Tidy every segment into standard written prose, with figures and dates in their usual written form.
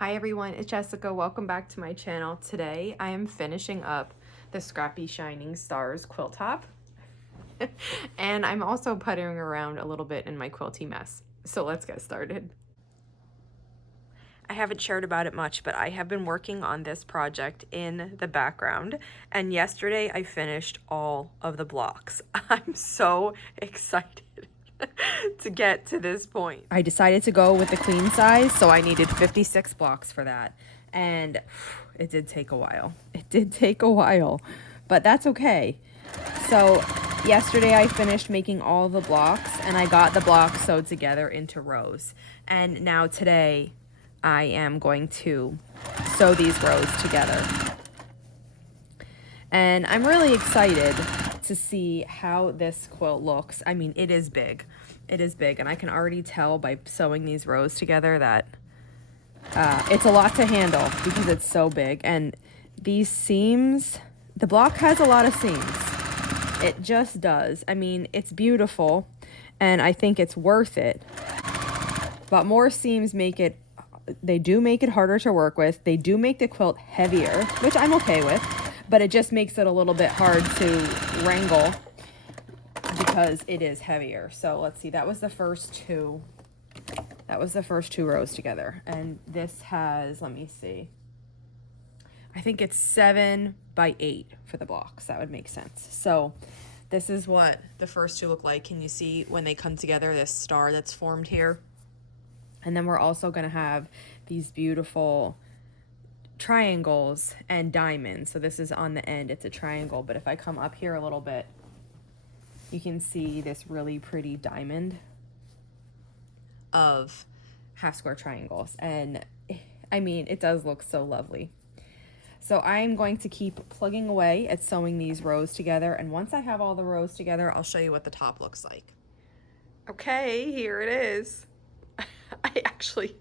Hi everyone, it's Jessica. Welcome back to my channel. Today I am finishing up the Scrappy Shining Stars quilt top. And I'm also puttering around a little bit in my quilty mess. So let's get started. I haven't shared about it much, but I have been working on this project in the background. And yesterday I finished all of the blocks. I'm so excited to get to this point. I decided to go with the queen size, so I needed 56 blocks for that. And it did take a while. It did take a while, but that's okay. So yesterday I finished making all the blocks and I got the blocks sewed together into rows. And now today I am going to sew these rows together. And I'm really excited to see how this quilt looks. I mean, it is big. It is big, and I can already tell by sewing these rows together that it's a lot to handle because it's so big. And these seams, the block has a lot of seams. It just does. I mean, it's beautiful, and I think it's worth it. But more seams make it, they do make it harder to work with. They do make the quilt heavier, which I'm okay with. But it just makes it a little bit hard to wrangle because it is heavier. So let's see, that was the first two. That was the first two rows together. And this has, let me see, I think it's 7 by 8 for the blocks. That would make sense. So this is what the first two look like. Can you see when they come together, this star that's formed here? And then we're also gonna have these beautiful triangles and diamonds. So this is on the end, it's a triangle, but if I come up here a little bit, you can see this really pretty diamond of half square triangles. And I mean, it does look so lovely. So I'm going to keep plugging away at sewing these rows together, and once I have all the rows together, I'll show you what the top looks like. Okay, here it is. I actually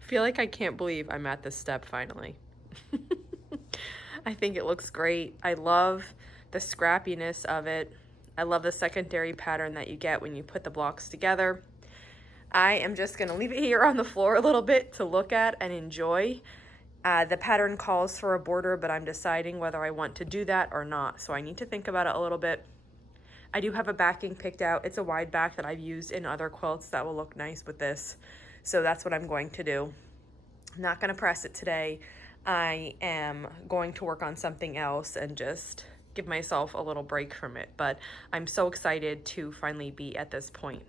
feel like I can't believe I'm at this step finally. I think it looks great. I love the scrappiness of it. I love the secondary pattern that you get when you put the blocks together. I am just going to leave it here on the floor a little bit to look at and enjoy. The pattern calls for a border, but I'm deciding whether I want to do that or not. So I need to think about it a little bit. I do have a backing picked out. It's a wide back that I've used in other quilts that will look nice with this. So that's what I'm going to do. I'm not going to press it today. I am going to work on something else and just give myself a little break from it. But I'm so excited to finally be at this point.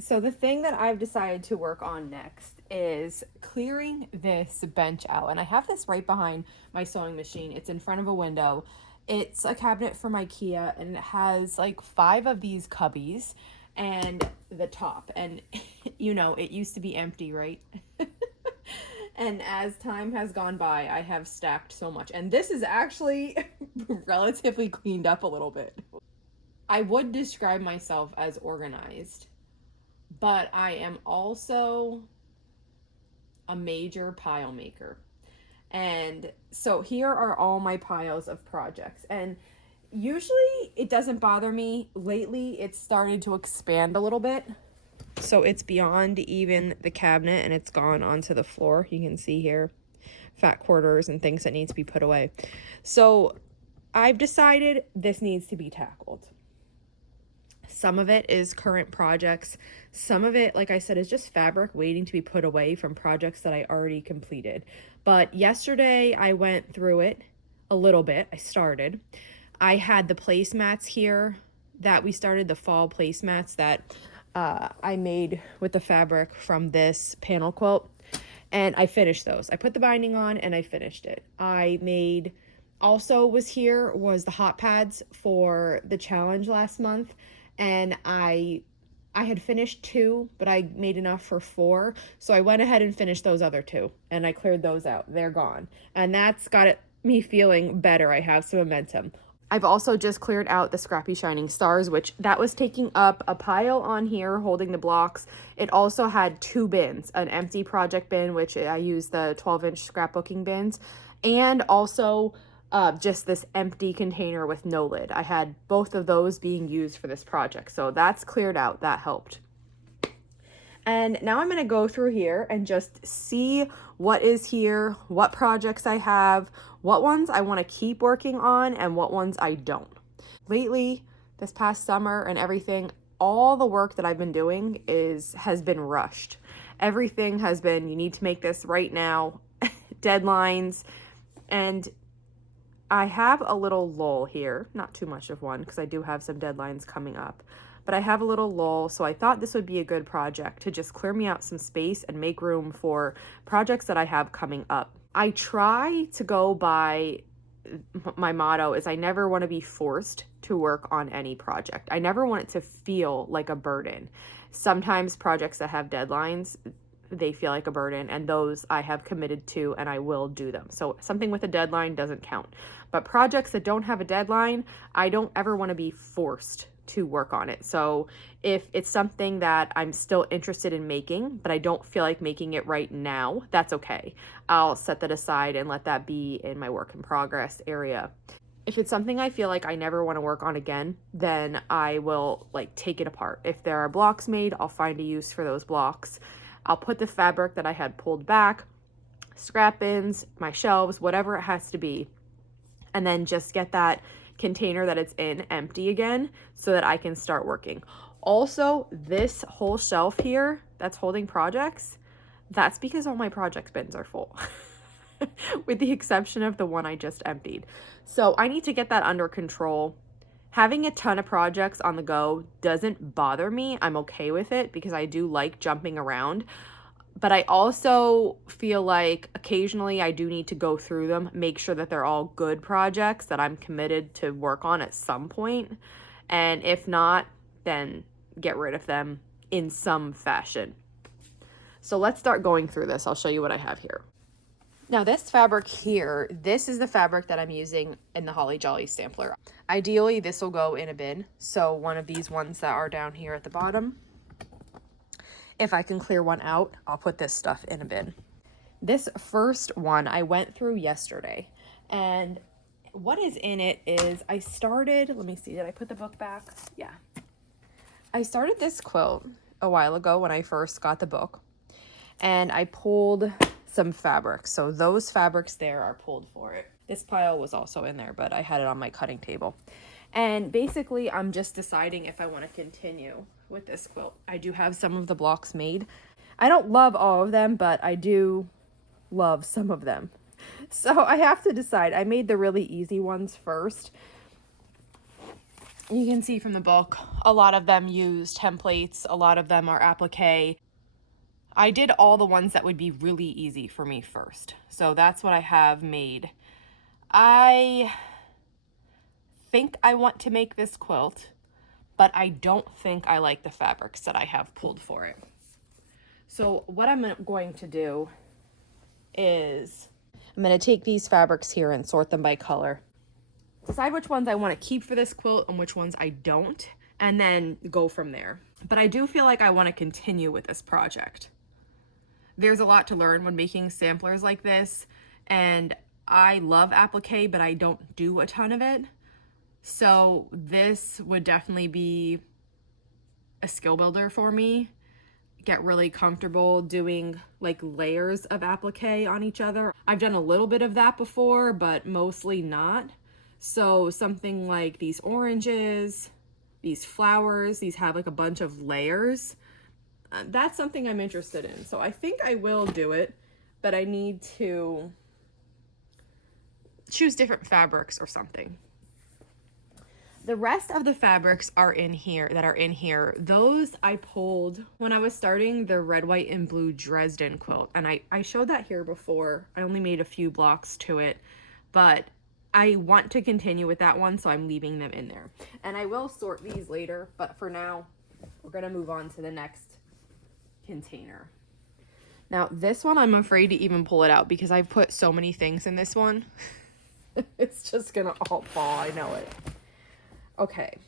So the thing that I've decided to work on next is clearing this bench out. And I have this right behind my sewing machine. It's in front of a window. It's a cabinet from IKEA, and it has like 5 of these cubbies and the top. And you know, it used to be empty, right? And as time has gone by, I have stacked so much. And this is actually relatively cleaned up a little bit. I would describe myself as organized, but I am also a major pile maker. And so here are all my piles of projects. And usually it doesn't bother me. Lately, it's started to expand a little bit. So it's beyond even the cabinet and it's gone onto the floor. You can see here fat quarters and things that need to be put away. So I've decided this needs to be tackled. Some of it is current projects. Some of it, like I said, is just fabric waiting to be put away from projects that I already completed. But yesterday I went through it a little bit. I started. I had the placemats here that we started, the fall placemats that I made with the fabric from this panel quilt, and I finished those. I put the binding on and I finished it. I made, also was the hot pads for the challenge last month, and I had finished 2, but I made enough for 4, so I went ahead and finished those other 2, and I cleared those out. They're gone, and that's got me feeling better. I have some momentum. I've also just cleared out the Scrappy Shining Stars, which that was taking up a pile on here holding the blocks. It also had 2 bins, an empty project bin, which I use the 12-inch scrapbooking bins, and also just this empty container with no lid. I had both of those being used for this project. So that's cleared out. That helped. And now I'm going to go through here and just see what is here, what projects I have, what ones I want to keep working on, and what ones I don't. Lately, this past summer and everything, all the work that I've been doing has been rushed. Everything has been, you need to make this right now, deadlines, and I have a little lull here, not too much of one because I do have some deadlines coming up, but I have a little lull, so I thought this would be a good project to just clear me out some space and make room for projects that I have coming up. I try to go by, my motto is I never want to be forced to work on any project. I never want it to feel like a burden. Sometimes projects that have deadlines, they feel like a burden, and those I have committed to and I will do them. So something with a deadline doesn't count. But projects that don't have a deadline, I don't ever want to be forced to work on it. So if it's something that I'm still interested in making, but I don't feel like making it right now, that's okay. I'll set that aside and let that be in my work in progress area. If it's something I feel like I never want to work on again, then I will like take it apart. If there are blocks made, I'll find a use for those blocks. I'll put the fabric that I had pulled back, scrap bins, my shelves, whatever it has to be, and then just get that container that it's in empty again so that I can start working. Also, this whole shelf here that's holding projects, that's because all my project bins are full. With the exception of the one I just emptied. So I need to get that under control. Having a ton of projects on the go doesn't bother me. I'm okay with it because I do like jumping around. But I also feel like occasionally I do need to go through them, make sure that they're all good projects that I'm committed to work on at some point. And if not, then get rid of them in some fashion. So let's start going through this. I'll show you what I have here. Now this fabric here, this is the fabric that I'm using in the Holly Jolly sampler. Ideally, this will go in a bin. So one of these ones that are down here at the bottom. If I can clear one out, I'll put this stuff in a bin. This first one I went through yesterday, and what is in it is I started, let me see, did I put the book back? Yeah. I started this quilt a while ago when I first got the book, and I pulled some fabrics. So those fabrics there are pulled for it. This pile was also in there, but I had it on my cutting table. And basically, I'm just deciding if I want to continue with this quilt. I do have some of the blocks made. I don't love all of them, but I do love some of them. So I have to decide. I made the really easy ones first. You can see from the book, a lot of them use templates. A lot of them are applique. I did all the ones that would be really easy for me first. So that's what I have made. I think I want to make this quilt, but I don't think I like the fabrics that I have pulled for it. So what I'm going to do is I'm going to take these fabrics here and sort them by color. Decide which ones I want to keep for this quilt and which ones I don't, and then go from there. But I do feel like I want to continue with this project. There's a lot to learn when making samplers like this, and I love applique, but I don't do a ton of it. So this would definitely be a skill builder for me. Get really comfortable doing like layers of applique on each other. I've done a little bit of that before, but mostly not. So something like these oranges, these flowers, these have like a bunch of layers. That's something I'm interested in. So I think I will do it, but I need to choose different fabrics or something. The rest of the fabrics are in here, those I pulled when I was starting the red, white, and blue Dresden quilt. And I showed that here before. I only made a few blocks to it, but I want to continue with that one, so I'm leaving them in there. And I will sort these later, but for now, we're gonna move on to the next container. Now, this one, I'm afraid to even pull it out because I've put so many things in this one. It's just gonna all fall, I know it. Okay.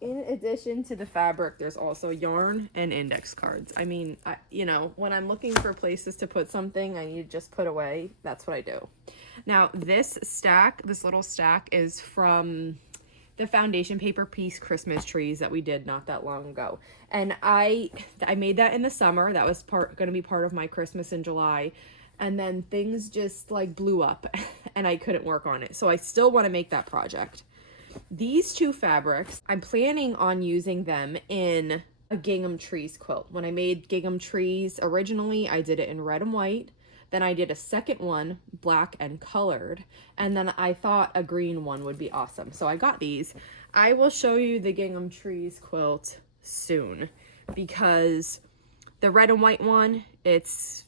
In addition to the fabric, there's also yarn and index cards. I mean, you know, when I'm looking for places to put something I need to just put away, that's what I do. Now, this stack, this little stack is from the foundation paper piece Christmas trees that we did not that long ago. And I made that in the summer. That was going to be part of my Christmas in July. And then things just like blew up and I couldn't work on it. So I still want to make that project. These two fabrics, I'm planning on using them in a gingham trees quilt. When I made gingham trees originally, I did it in red and white. Then I did a second one, black and colored. And then I thought a green one would be awesome. So I got these. I will show you the gingham trees quilt soon because the red and white one, it's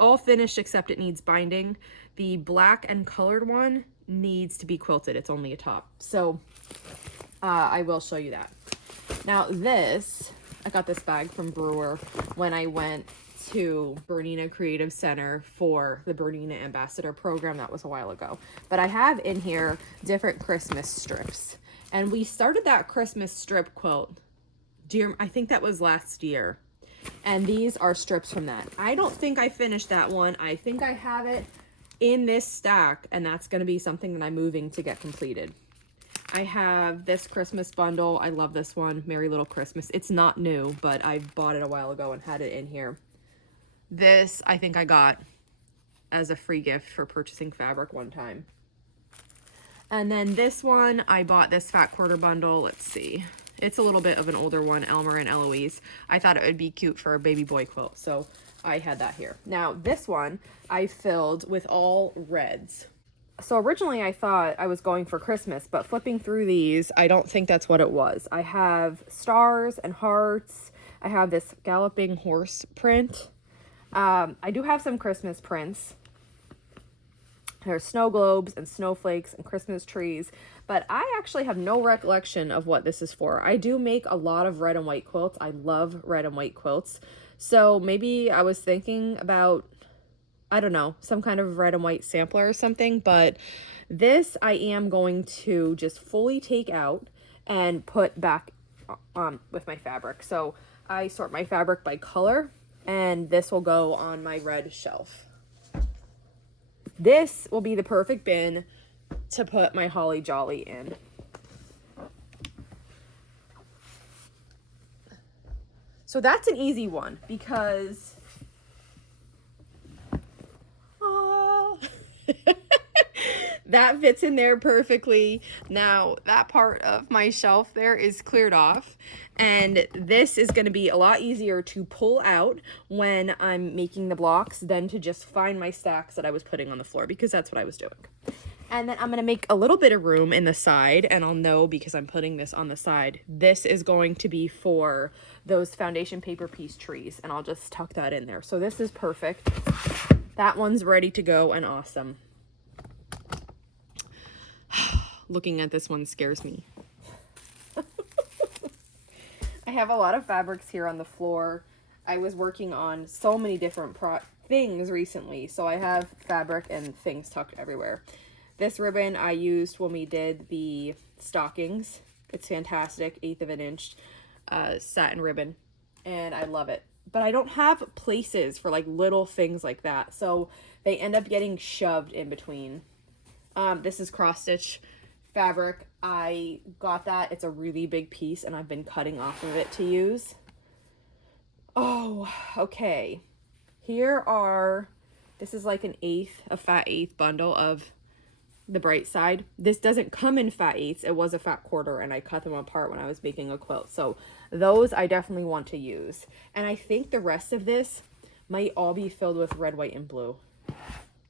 all finished except it needs binding. The black and colored one needs to be quilted. It's only a top. So I will show you that. Now this, I got this bag from Brewer when I went to Bernina Creative Center for the Bernina Ambassador program. That was a while ago. But I have in here different Christmas strips. And we started that Christmas strip quilt, I think that was last year. And these are strips from that. I don't think I finished that one. I think I have it in this stack, and that's going to be something that I'm moving to get completed. I have this Christmas bundle. I love this one, Merry Little Christmas. It's not new, but I bought it a while ago and had it in here. This, I think I got as a free gift for purchasing fabric one time. And then this one, I bought this fat quarter bundle. Let's see. It's a little bit of an older one, Elmer and Eloise. I thought it would be cute for a baby boy quilt, so I had that here. Now, this one I filled with all reds. So originally I thought I was going for Christmas, but flipping through these, I don't think that's what it was. I have stars and hearts. I have this galloping horse print. I do have some Christmas prints. There's snow globes and snowflakes and Christmas trees, but I actually have no recollection of what this is for. I do make a lot of red and white quilts. I love red and white quilts. So maybe I was thinking about, I don't know, some kind of red and white sampler or something, but this I am going to just fully take out and put back with my fabric. So I sort my fabric by color, and this will go on my red shelf. This will be the perfect bin to put my Holly Jolly in. So that's an easy one because that fits in there perfectly. Now that part of my shelf there is cleared off, and this is going to be a lot easier to pull out when I'm making the blocks than to just find my stacks that I was putting on the floor, because that's what I was doing. And then I'm going to make a little bit of room in the side, and I'll know because I'm putting this on the side. This is going to be for those foundation paper piece trees, and I'll just tuck that in there. So this is perfect. That one's ready to go and awesome. Looking at this one scares me. I have a lot of fabrics here on the floor. I was working on so many different things recently, so I have fabric and things tucked everywhere. This ribbon I used when we did the stockings. It's fantastic, 1/8 of an inch satin ribbon, and I love it. But I don't have places for like little things like that, so they end up getting shoved in between. This is cross stitch fabric. I got that. It's a really big piece, and I've been cutting off of it to use. Oh, okay. This is like a fat eighth bundle of the bright side. This doesn't come in fat eighths. It was a fat quarter, and I cut them apart when I was making a quilt. So those I definitely want to use. And I think the rest of this might all be filled with red, white, and blue.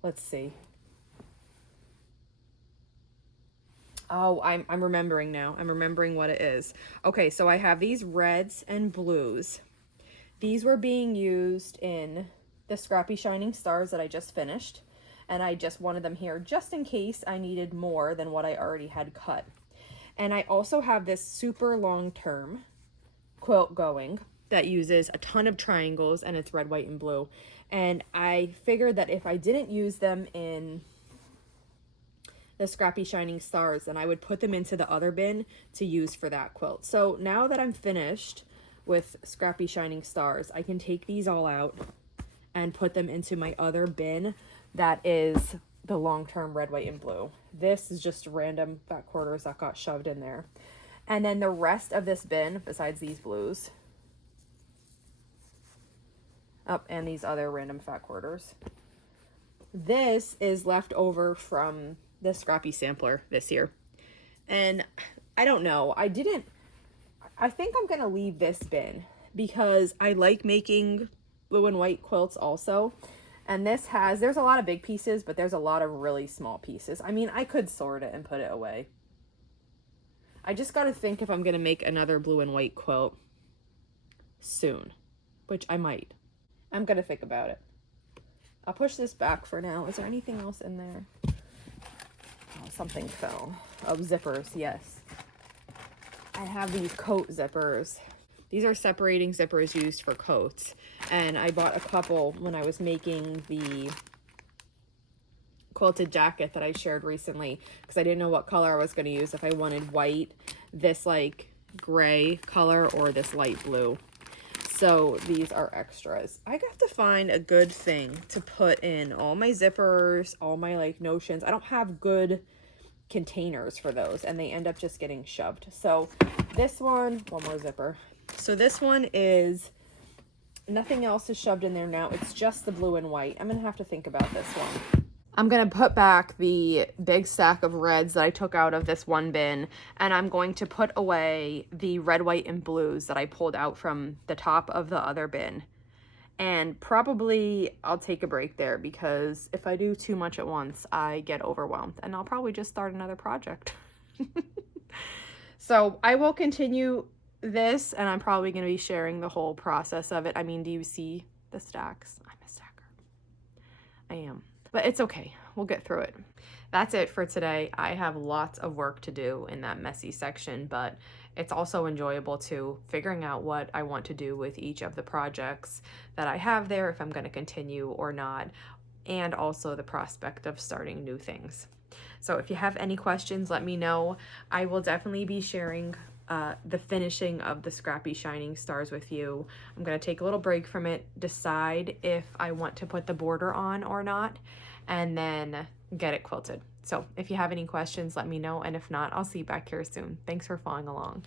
Let's see. Oh, I'm remembering now. I'm remembering what it is. Okay, so I have these reds and blues. These were being used in the Scrappy Shining Stars that I just finished, and I just wanted them here just in case I needed more than what I already had cut. And I also have this super long-term quilt going that uses a ton of triangles, and it's red, white, and blue. And I figured that if I didn't use them in the Scrappy Shining Stars, then I would put them into the other bin to use for that quilt. So now that I'm finished with Scrappy Shining Stars, I can take these all out and put them into my other bin that is the long-term red, white, and blue. This is just random fat quarters that got shoved in there. And then the rest of this bin, besides these blues, and these other random fat quarters, this is left over from the Scrappy sampler this year. And I don't know, I think I'm gonna leave this bin because I like making blue and white quilts also. And there's a lot of big pieces, but there's a lot of really small pieces. I mean, I could sort it and put it away. I just got to think if I'm going to make another blue and white quilt soon, which I might. I'm going to think about it. I'll push this back for now. Is there anything else in there? Oh, something fell. Oh, zippers, yes. I have these coat zippers. These are separating zippers used for coats. And I bought a couple when I was making the quilted jacket that I shared recently because I didn't know what color I was going to use, if I wanted white, this like gray color, or this light blue. So these are extras. I have to find a good thing to put in all my zippers, all my like notions. I don't have good containers for those and they end up just getting shoved. So this one more zipper. So this one is, nothing else is shoved in there now. It's just the blue and white. I'm going to have to think about this one. I'm going to put back the big stack of reds that I took out of this one bin, and I'm going to put away the red, white, and blues that I pulled out from the top of the other bin. And probably I'll take a break there because if I do too much at once, I get overwhelmed and I'll probably just start another project. So I will continue this and I'm probably going to be sharing the whole process of it. I mean, do you see the stacks? I'm a stacker. I am. But it's okay. We'll get through it. That's it for today. I have lots of work to do in that messy section, but it's also enjoyable too, figuring out what I want to do with each of the projects that I have there, if I'm going to continue or not, and also the prospect of starting new things. So if you have any questions, let me know. I will definitely be sharing the finishing of the Scrappy Shining Stars with you. I'm going to take a little break from it, decide if I want to put the border on or not, and then get it quilted. So if you have any questions, let me know, and if not, I'll see you back here soon. Thanks for following along.